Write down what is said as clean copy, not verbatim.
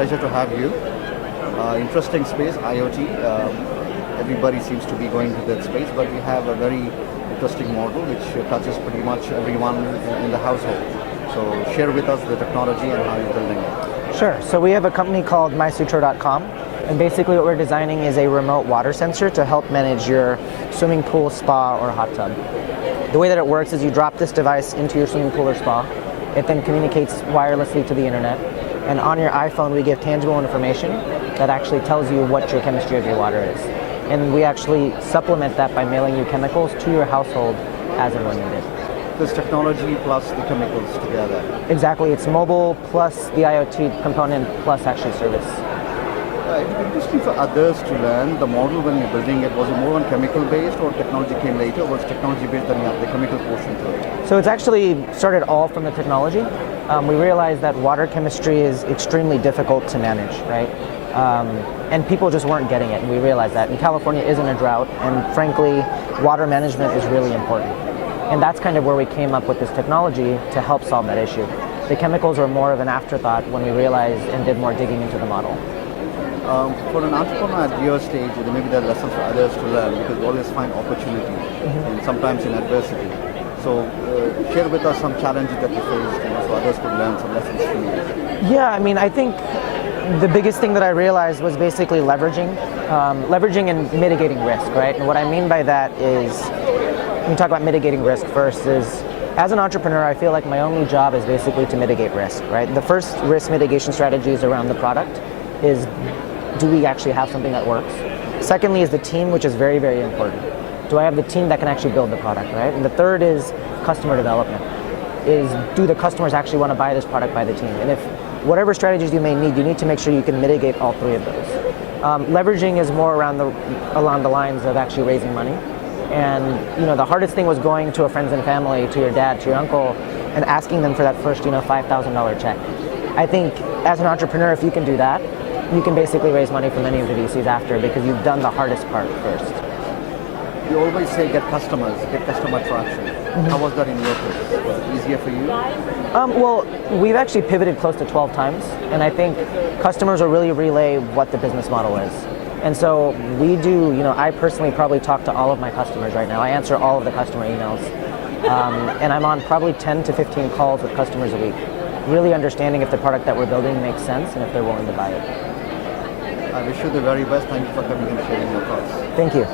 pleasure to have you. Interesting space, IoT. Everybody seems to be going to that space, but we have a very interesting model which touches pretty much everyone in the household. So share with us the technology and how you're building it. Sure. So we have a company called mysutro.com, and basically what we're designing is a remote water sensor to help manage your swimming pool, spa, or hot tub. The way that it works is you drop this device into your swimming pool or spa. It then communicates wirelessly to the internet, and on your iPhone we give tangible information that actually tells you what your chemistry of your water is. And we actually supplement that by mailing you chemicals to your household as and when needed. This technology plus the chemicals together. Exactly, it's mobile plus the IoT component plus actually service. It would be interesting for others to learn the model when you're building it. Was it more on chemical based or technology came later, or was technology based then you have the chemical portion to it? So it's actually started all from the technology. We realized that water chemistry is extremely difficult to manage, right? And people just weren't getting it, and we realized that. And California is in a drought, and frankly, water management is really important. And that's kind of where we came up with this technology to help solve that issue. The chemicals were more of an afterthought when we realized and did more digging into the model. For an entrepreneur at your stage, maybe there are lessons for others to learn, because we always find opportunity, and sometimes in adversity. So share with us some challenges that you faced, so others could learn some lessons from you. Yeah, I mean, I think the biggest thing that I realized was basically leveraging and mitigating risk, right? And what I mean by that is, when we talk about mitigating risk first, is as an entrepreneur, I feel like my only job is basically to mitigate risk, right? The first risk mitigation strategy is around the product, is do we actually have something that works? Secondly is the team, which is very, very important. Do I have the team that can actually build the product, right? And the third is customer development, is do the customers actually want to buy this product by the team? And if whatever strategies you may need, you need to make sure you can mitigate all three of those. Leveraging is more along the lines of actually raising money. And the hardest thing was going to a friends and family, to your dad, to your uncle, and asking them for that first $5,000 check. I think as an entrepreneur, if you can do that, you can basically raise money from any of the VCs after, because you've done the hardest part first. You always say get customer traction. How was that in your case? Was it easier for you? Well, we've actually pivoted close to 12 times, and I think customers will really relay what the business model is. And so we do, I personally probably talk to all of my customers right now. I answer all of the customer emails. And I'm on probably 10 to 15 calls with customers a week, really understanding if the product that we're building makes sense and if they're willing to buy it. I wish you the very best. Thank you for coming and sharing your thoughts. Thank you.